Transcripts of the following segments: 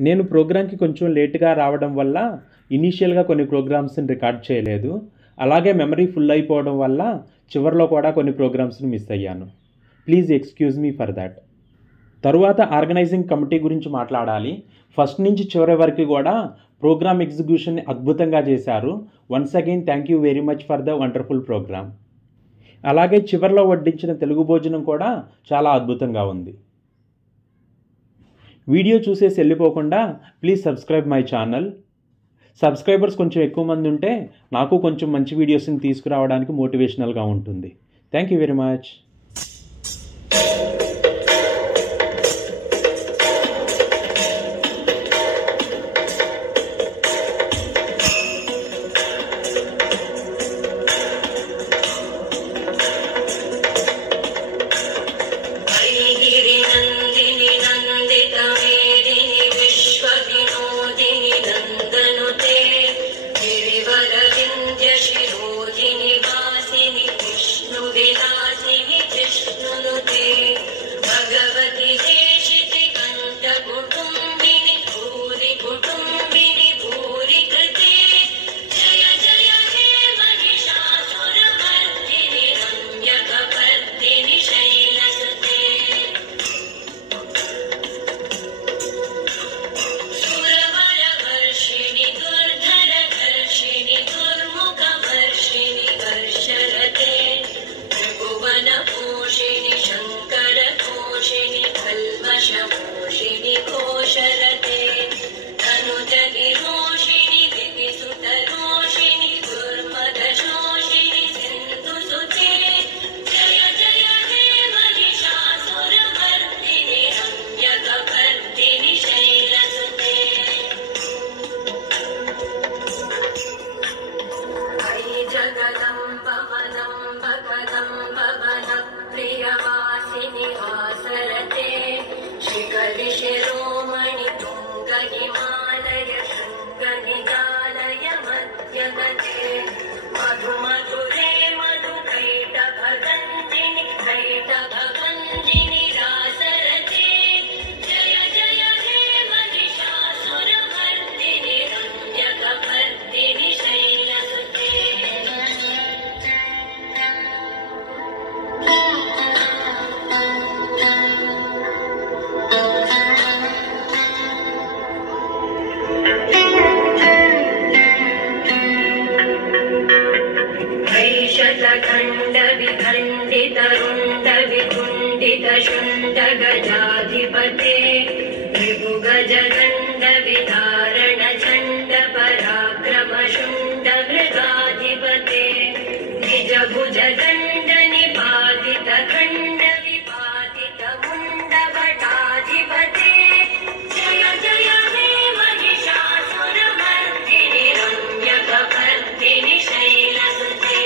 నేను ప్రోగ్రామ్కి కొంచెం లేట్గా రావడం వల్ల ఇనీషియల్గా కొన్ని ప్రోగ్రామ్స్ని రికార్డ్ చేయలేదు. అలాగే మెమరీ ఫుల్ అయిపోవడం వల్ల చివరిలో కూడా కొన్ని ప్రోగ్రామ్స్ని మిస్ అయ్యాను. Please excuse me for that. తరువాత ఆర్గనైజింగ్ కమిటీ గురించి మాట్లాడాలి. ఫస్ట్ నుంచి చివరి వరకు కూడా ప్రోగ్రామ్ ఎగ్జిక్యూషన్ని అద్భుతంగా చేశారు. Once again thank you very much for the wonderful programme. అలాగే చివరిలో వడ్డించిన తెలుగు భోజనం కూడా చాలా అద్భుతంగా ఉంది. వీడియో చూసేసి వెళ్ళిపోకుండా please subscribe my channel. Subscribers కొంచెం ఎక్కువ మంది ఉంటే నాకు కొంచెం మంచి వీడియోస్ని తీసుకురావడానికి మోటివేషనల్గా ఉంటుంది. Thank you very much. गजाधिपते विभुगजदण्ड विधारण चण्ड पराक्रम शुण्ड मृगाधिपते निज भुजदण्ड निपातित खण्ड विपातित मुण्ड भटाधिपते जय जय हे महिषासुरमर्दिनि रम्यकपर्दिनि शैलसुते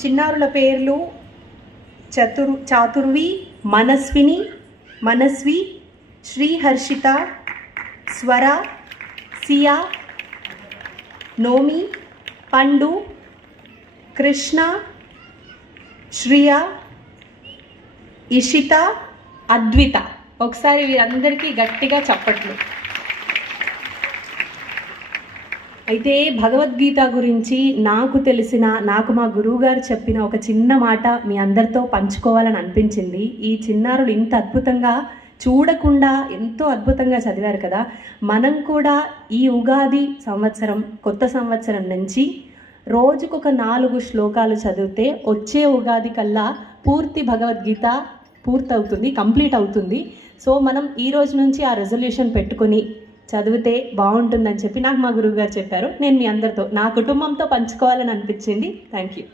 చిన్నారుల పేర్లు చాతుర్వి, మనస్వి, శ్రీహర్షిత, స్వర, సియా, నోమి, పండు, కృష్ణ, శ్రియ, ఇషిత, అద్విత. ఒకసారి వీరందరికీ గట్టిగా చప్పట్లు. అయితే భగవద్గీత గురించి నాకు మా గురువుగారు చెప్పిన ఒక చిన్న మాట మీ అందరితో పంచుకోవాలని అనిపించింది. ఈ చిన్నారులు ఇంత అద్భుతంగా చూడకుండా ఎంతో అద్భుతంగా చదివారు కదా. మనం కూడా ఈ ఉగాది సంవత్సరం, కొత్త సంవత్సరం నుంచి రోజుకొక 4 శ్లోకాలు చదివితే వచ్చే ఉగాది కల్లా పూర్తి భగవద్గీత కంప్లీట్ అవుతుంది. సో మనం ఈ రోజు నుంచి ఆ రెజల్యూషన్ పెట్టుకొని చదివితే బాగుంటుందని చెప్పి నాకు మా గురువు గారు చెప్పారు. నేను మీ అందరితో, నా కుటుంబంతో పంచుకోవాలని అనిపించింది. Thank you.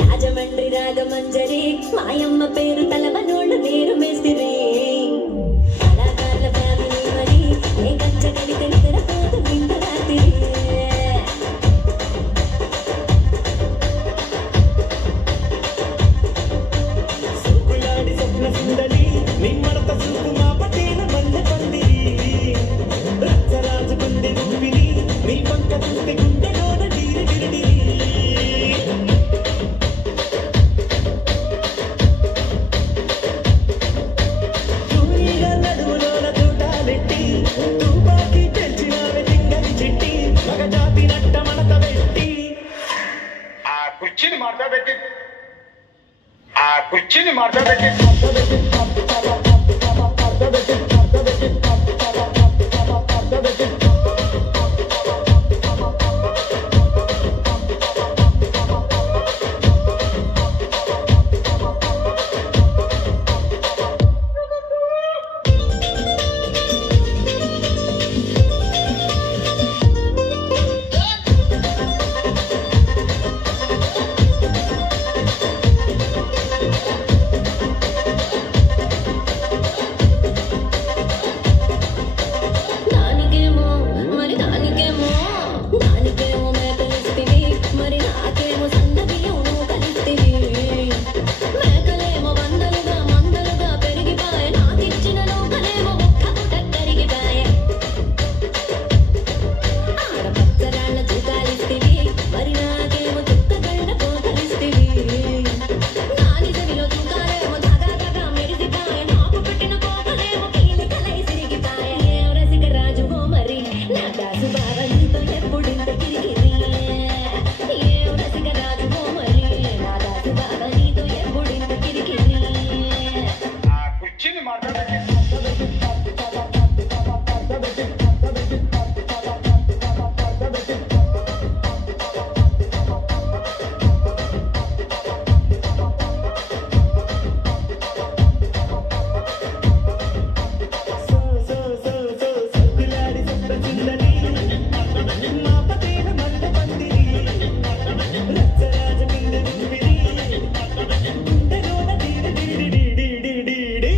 రాజమండ్రి రాగమంజరి మాయమ్మ పేరు తలవనోళ్ళు వేరు మేస్తిరి కళాకారుల ఫ్యామిలీ మరి ఏ కచ్చగలితే నిద్రపోతూ ఇంత రాత్రి సుకులాడి స్వప్న సుందరి నిమ్మరత సుకు మా పటేల మల్లె పందిరి రచ్చరాజు గుండె రూపిని నీ పంక తుట్టి గుండెలోన డీరి డిరిడి తూనిగా నడుములోన తూటాలెట్టి తుపాకి తెచ్చినావే తింగరి చిట్టి మగ జాతి నట్ట మడత పెట్టి ఆ కుర్చీని మార్చా పెట్టి దానికేమో మేకలిస్తివి మరి నాకేమో సన్న బియ్యం కలిస్తివి మేకలేమో మందలుగా పెరిగిపాయే నాకిచ్చిన నూకలేమో ఒక్క పుట కరిగిపాయే ఆడపచ్చరాళ్ళ చూకాలిస్తివి మరి నాకేమో చుక్కగళ్ళ కోకలిస్తివి నా నిజమిలో చూకాలేమో దగా మెరిసిపాయే నాకు పెట్టిన కోకలేమో కీలికలై సిరిగిపాయే ఏం రసిక రాజుకో మరి నా దాసు బావ నీతో ఎప్పుడింత కిరికిరి ఏం రసిక రాజుకో మరి నా దాసు బావ నీతో ఎప్పుడింత కిరికిరి ఆ కుర్చీని మార్చా పెట్టి సుకులాడి స్వప్న సుందరి మా పటేల మల్లె పందిరి రచ్చరాజు గుండె రూపిని గుండెలోన డీరి డిరిడి డిరిడి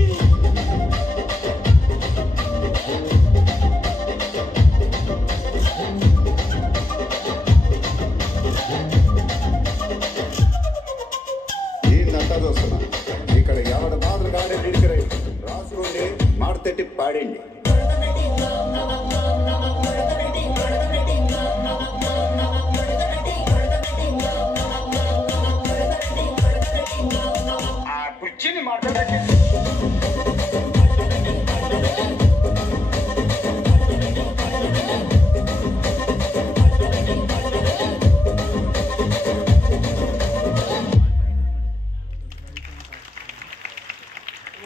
ఏందంతా చూస్తున్నా ఇక్కడ ఎవడ మాటలు కాడే నిడికిరై రాసుకోండి మాడతెట్టి పాడండి. ఆ కుర్చీని మార్చా పెట్టి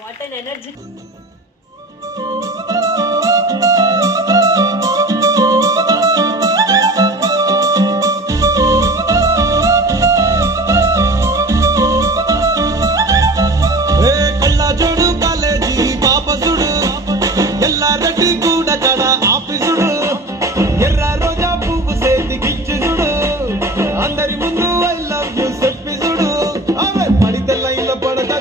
వాట్ అన్ ఎనర్జీ. కళ్ళజోడు కాలేజీ పాపసుడు ఎల్లారెడ్డి కూడా కడ ఆఫీసుడు ఎర్ర రోజా పువ్వు చేతికిచ్చి చూడు అందరి ముందు ఐ లవ్ యూ చెప్పి చూడు ఆమె పడితే లైన్లో పడక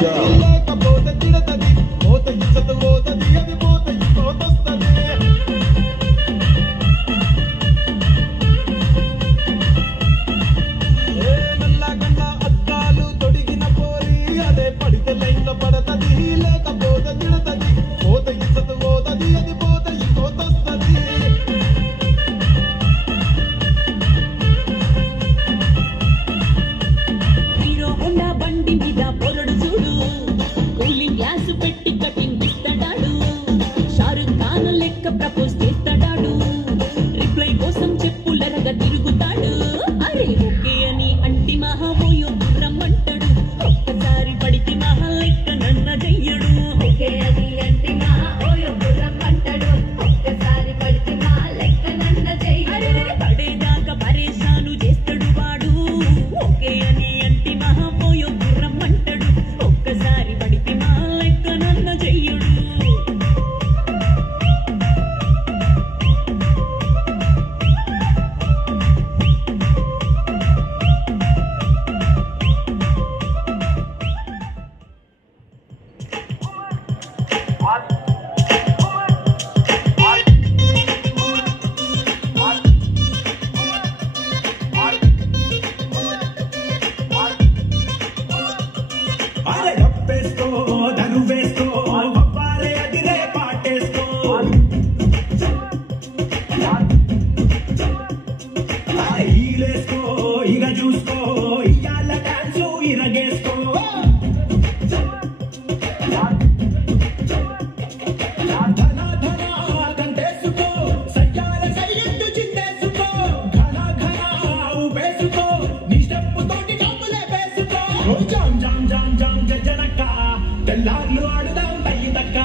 తెల్లార్లు ఆడుదాం తయ్యి తక్క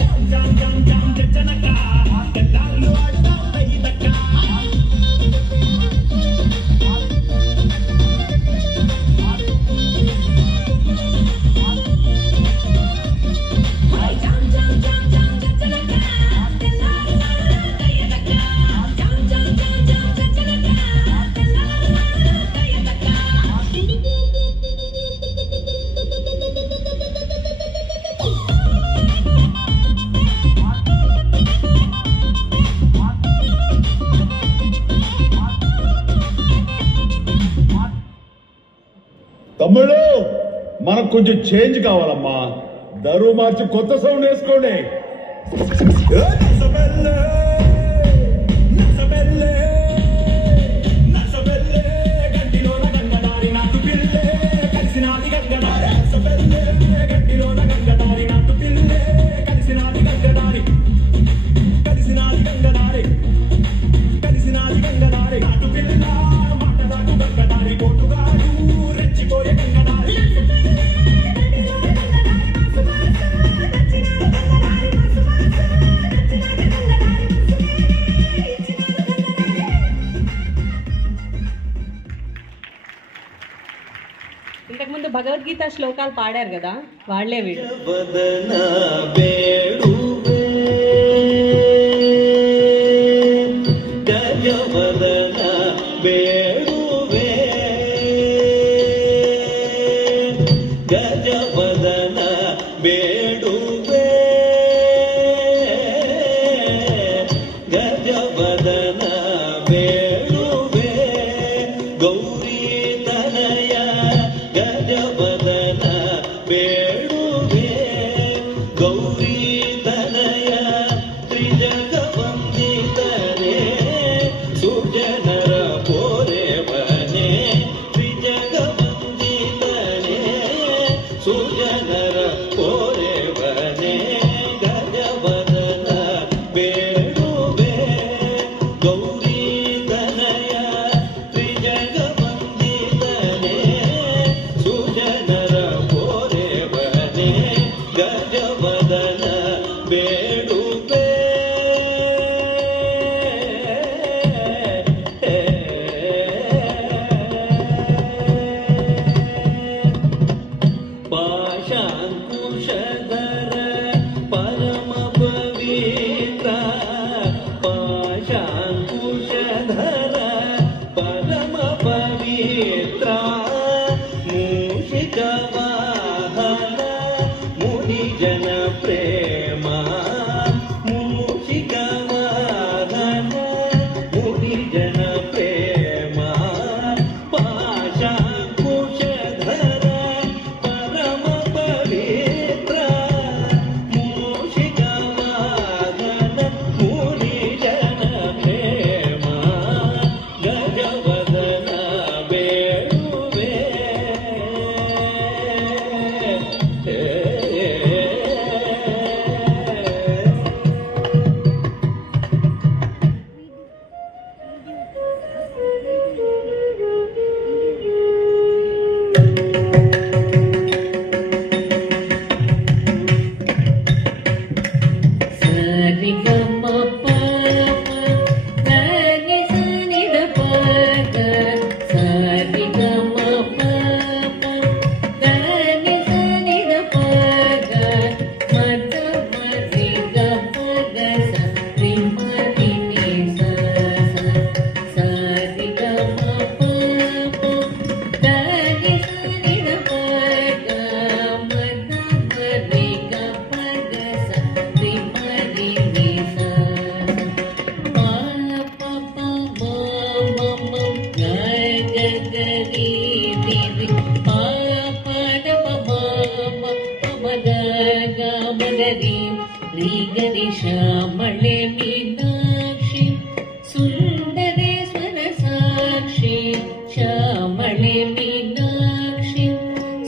జామ్ జామ్ జామ్ జామ్ జనక తెల్లార్లు ఆడుదాం తయ్యి తక్క తమ్ముళ్ళు మనకు కొంచెం చేంజ్ కావాలమ్మా. దరువు మార్చి కొత్త సౌండ్ వేసుకోండి. ఇంతకుముందు భగవద్గీత శ్లోకాలు పాడారు కదా, వాళ్లే వీడు. श्यामले मीनाक्षी सुंदरेश्वर साक्षी श्यामले मीनाक्षी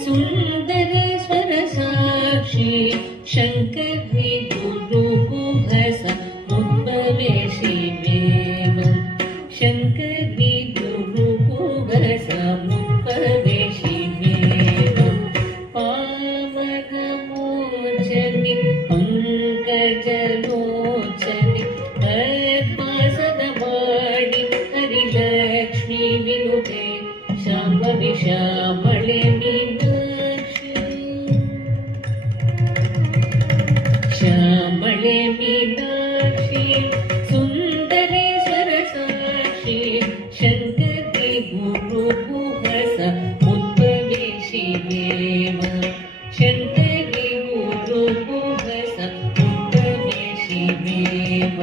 सुंदरेश्वर साक्षी शङ्करी गुरुकुहसमुद्भवेशिमेव शङ्करी गुरुकुहसमुद्भवेशिमेव पावनमोचनि पङ्कजलोचनि पद्मासनवाणि हरिलक्ष्मी विनुते शाम्भवी श्यामळे मीनाक्षी श्यामळे मीनाक्षी सुन्दरेश्वर साक्षी शङ्करी गुरुकुहसमुद्भवेशिमेव शङ्करी गुरुकुहसमुद्भवेशिमेव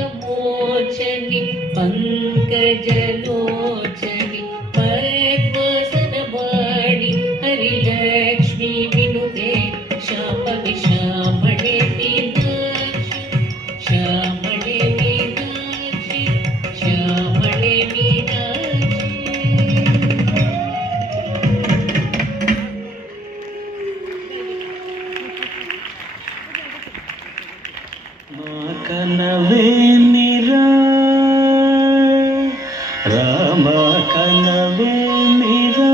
पावनमोचनि पङ्कजलोचनि पद्मासनवाणि हरिलक्ष्मी विनुते शाम्भवी श्यामळे मीनाक्षि श्यामळे मीनाक्षि श्यामळे मीनाक्षि మా కనవే నిరా రామ కనవే నిరా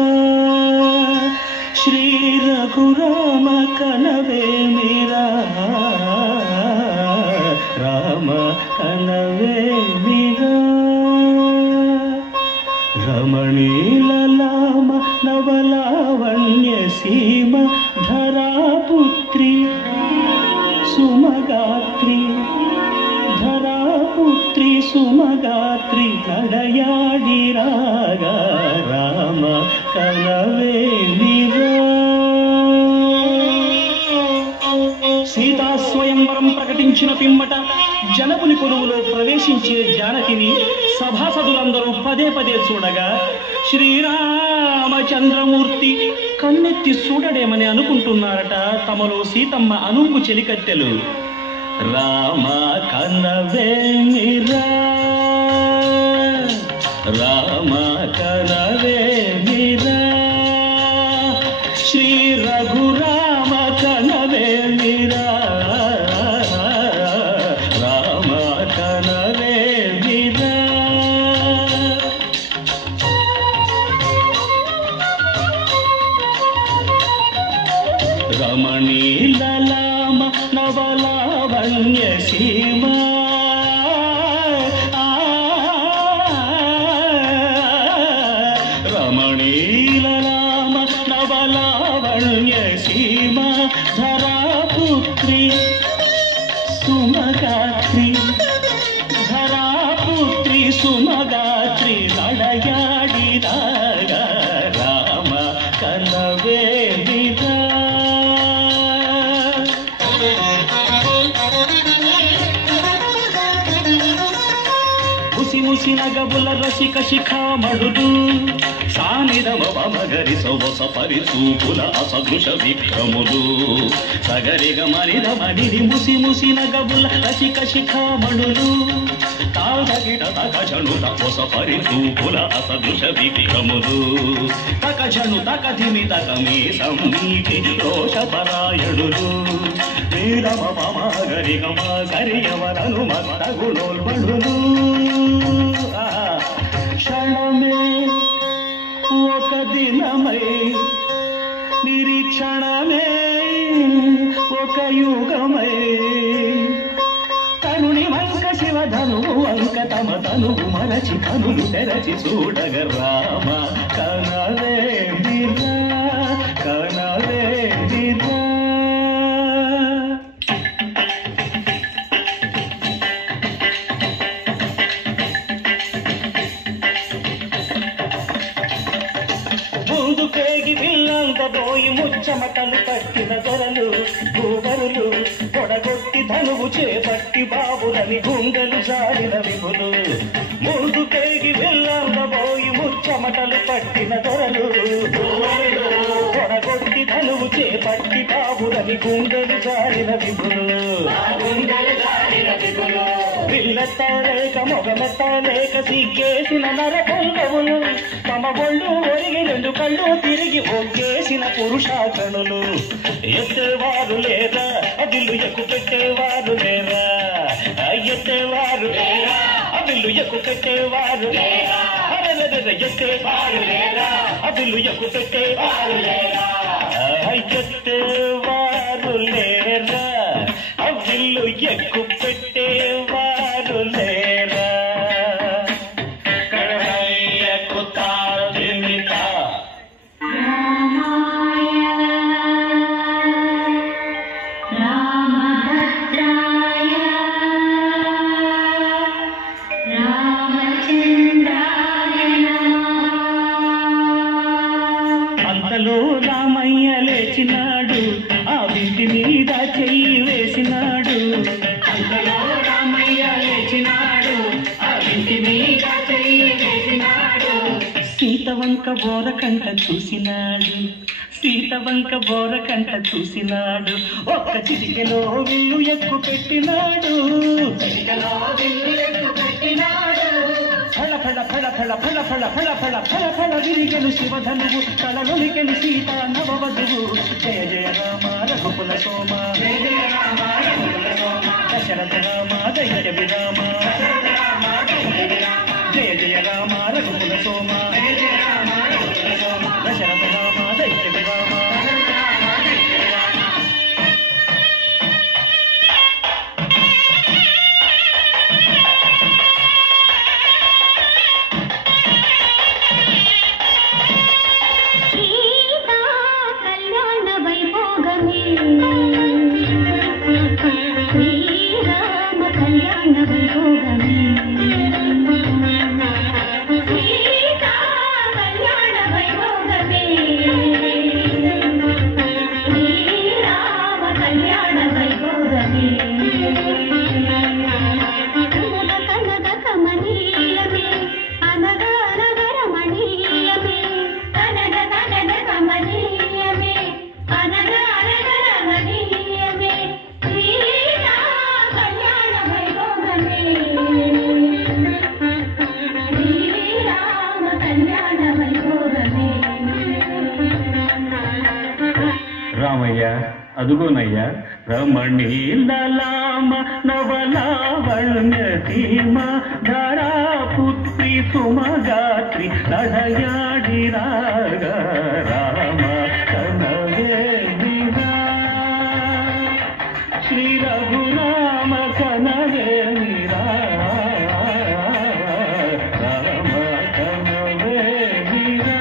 శ్రీ రఘురామ కనవే నిరా రామ కనవే నిరా రమణీలలామ నవలావణ్య సీమ ధరాపుత్రి సుమగాత్రి ధరాపుత్రి సుమగాత్రి నడయాడి రాగా రామ కనవే నిరా సీతా స్వయంవరం ప్రకటించిన పిమ్మట జనకుని కొలువులో ప్రవేశించే జానకిని సభాసదులందరూ పదే పదే చూడగా శ్రీరామచంద్రమూర్తి కన్నెత్తి చూడడేమని అనుకుంటున్నారట తమలో సీతమ్మ అనుంగు చెలికత్తెలు. రామ కనవే నిరా రామ కనవే నిరా శ్రీ రఘురామ కనవే నిరా రామ కనవే నిరా రమణీలలామ నవలావణ్య సీమ రమణీలలామ నవలావణ్య సీమ ధరాపుత్రి సుమగాత్రి ధరాపుత్రి సుమగాత్రి నడయాడి రాగా రామ కనవే నిరా ముసినగబుల రసిక శిఖామణులు సానిదమగరి సొవస పరిచూపుల అసదృశ విక్రములు సగరిగ మనిదమణిది ముసినగబుల రసిక శిఖామణులు తాగిట తగజను తపొస పరిచూపుల అసదృశ విక్రములు తగజను తగధిమి తగమీ సమ్మీటి రోషపరాయణులు వీరమ మగరి గమ సరియవరను మత్తగుణోల్వణులు క్షణమే ఒక దినమై నిరీక్షణమే ఒక యుగమై తరుణి వంక శివధనువు వంక తమ తనువు మరచి కనులు తెరచి చూడగ రామ కనవే నిరా కనవే నిరా పోయి ముచ్చమటలు కట్టిన దొరలు భూవరులు పొడగొట్టి ధనువు చేపట్టి బాబులని గుండెలు జారిన విభులు ముందు పేగి వెళ్ళబోయి ముచ్చమటలు పట్టిన దొరలు పొడగొట్టి ధనువు చేపట్టి బాబులని గుండెలు జారిన విభులు పిల్లెత్తలేక మొగమెత్తలేక సిగ్గేసిన నరపుంగవులు తమ ఒళ్ళు ఒరిగి రెండు కళ్ళు తిరిగి ఒగ్గేసిన పురుషాకణులు ఎత్తేవారు లేరా అదిల్లు ఎక్కు పెట్టేవారు లేరా ఎత్తేవారు లేరా అదిల్లు ఎక్కు పెట్టేవారు లేరా ఎత్తేవారు లేరా అదిల్లు ఎక్కు పెట్టేవారు లేరా ఎత్తేవారు లేరా అవిల్లు ఎక్కు పెట్టేవారు లేరా ఎక్కుతారు జిమ్మితా అంతలో రామయ్య లేచినాడు ఆ వింటి మీద చెయ్యి వేసినాడు అంతలో రామయ్య లేచినాడు ఆ వింటి మీద చెయ్యి వేసినాడు సీతవంక బోరకంట చూసినాడు సీతవంక బోరకంట చూసినాడు ఒక్క చిటికెలో విల్లు ఎక్కు పెట్టినాడు చిటికెలో విల్లు ఎక్కు పెట్టినాడు ఫళ ఫళ ఫళ ఫళ ఫళ ఫళ ఫళ ఫళ ఫళ ఫళ విరిగెను శివధనువు కళలొలికెను సీత నవవధువు జయ జయ రామ రఘుకుల సోమ జయ జయ రామ రఘుకుల సోమ దశరథ రామ దైత్య విరామ జయ జయ రామ రఘుకుల సోమ జయ జయ రామ రఘుకుల సోమ దశరథ రామ దైత్య విరామ రామయ్య అదుగోనయ్యా రమణీలామ నవలావణ్య ధీమ ధారాపుత్రి సుమగాత్రి నడయాడి రాగ రామ కనవే విరా శ్రీ రఘురామ కనవే విరా రామ కనవే విరా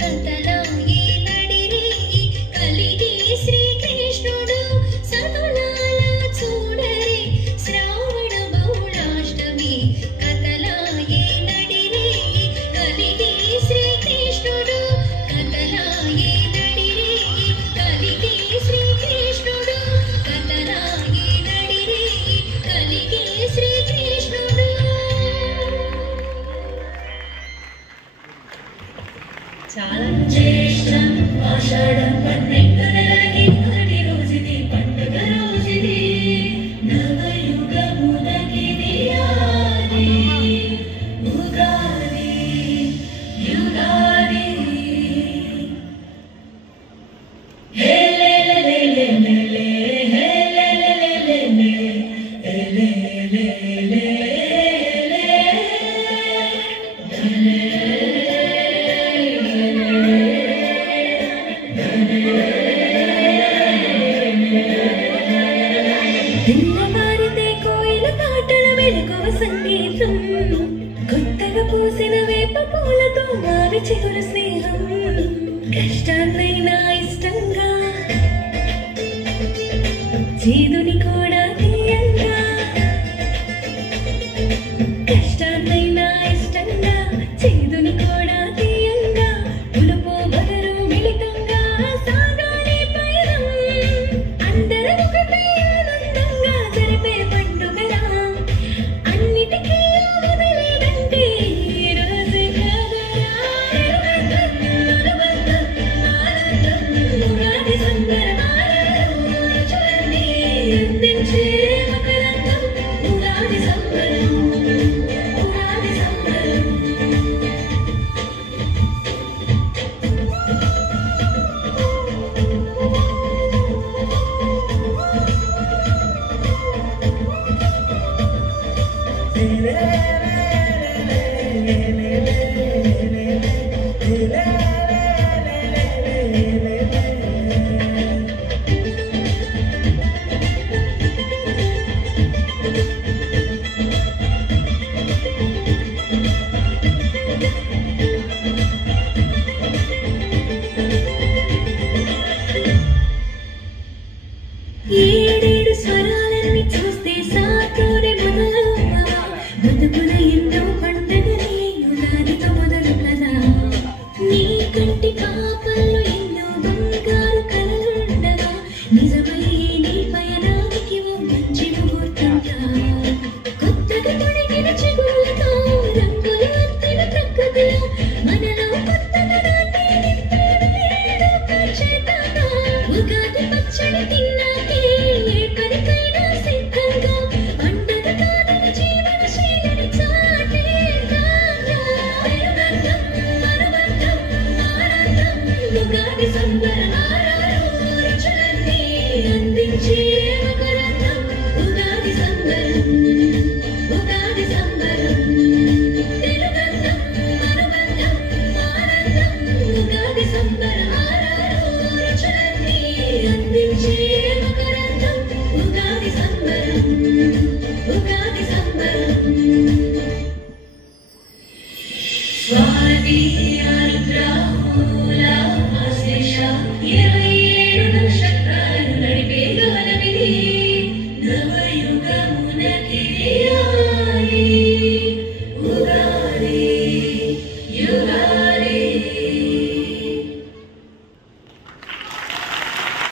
కథలాయే నడిరే కలిగే శ్రీకృష్ణుడు సతులాల చూడరే శ్రావణ బహుళాష్టమి కథలాయే నడిరే కలిగే శ్రీకృష్ణుడు కథలాయే నడిరే కలిగే శ్రీకృష్ణుడు కథలాయే నడిరే కలిగే శ్రీకృష్ణుడు. చాలా జ్యేష్ఠం ఆషాఢం 12 నెలలకి మొదటి రోజుది పండుగ రోజుది నవయుగములకిది ఆది ఉగాది యుగాది హే లే లే లే లే లే హే లే లే లే లే లే హే లే లే లే తెల్లవారితే కోయిల పాటల వెలుగువ సంగీతం కొత్తగా పూసిన వేప పూలతో మావి చిగురు స్నేహం కష్టాన్నైనా ఇష్టంగా చేదుని కూడా తీయంగా కష్టాన్నైనా ఇష్టంగా చేదుని కూడా తీయంగా పులుపు వగరు మిళితంగా సాగాలి పయనం అందరూ ఒకటే ఆనందంగా జరిపే పండుగరా అన్నిటికీ వదిలేదంటే ఈ రోజే కాదరా అనుబంధం ఆనందం ఉగాది సంబరమాలను రుచులన్నీ అందించే మకరందం ఉగాది సంబరం ఉగాది సంబరం. ఏడేడు స్వరాలన్నీ చూస్తే సాతోరే మొదలవ్వా బతుకుల ఎన్నో పండుగలే యుగాదితో మొదలు కదా నీ కంటి పాపల్లో ఎన్నో బంగారు కలలుండగా నిజమయ్యే నీ పయనానికి ఓ మంచి ముహూర్తంగా కొత్తగా తొడిగిన చిగుళ్ళతో రంగులు అద్దిన ప్రకృతిలో మనలో కొత్తదనాన్ని నింపే వేడుక చేతన ఉగాది పచ్చడి తిన్నాకే ఏ పనికైనా సిద్ధంగా పండగ కాదని జీవన శైలిని చాటేగా అనుబంధం అనుబంధం ఆనందం ఉగాది సంబరాలు రుచులన్నీ అందించే మకరందం ఉగాది సంబరం ఉగాది సంబరం తెలుగంధం అనుబంధం ఆనందం ఉగాది సంబరాలు రుచులన్నీ అందించే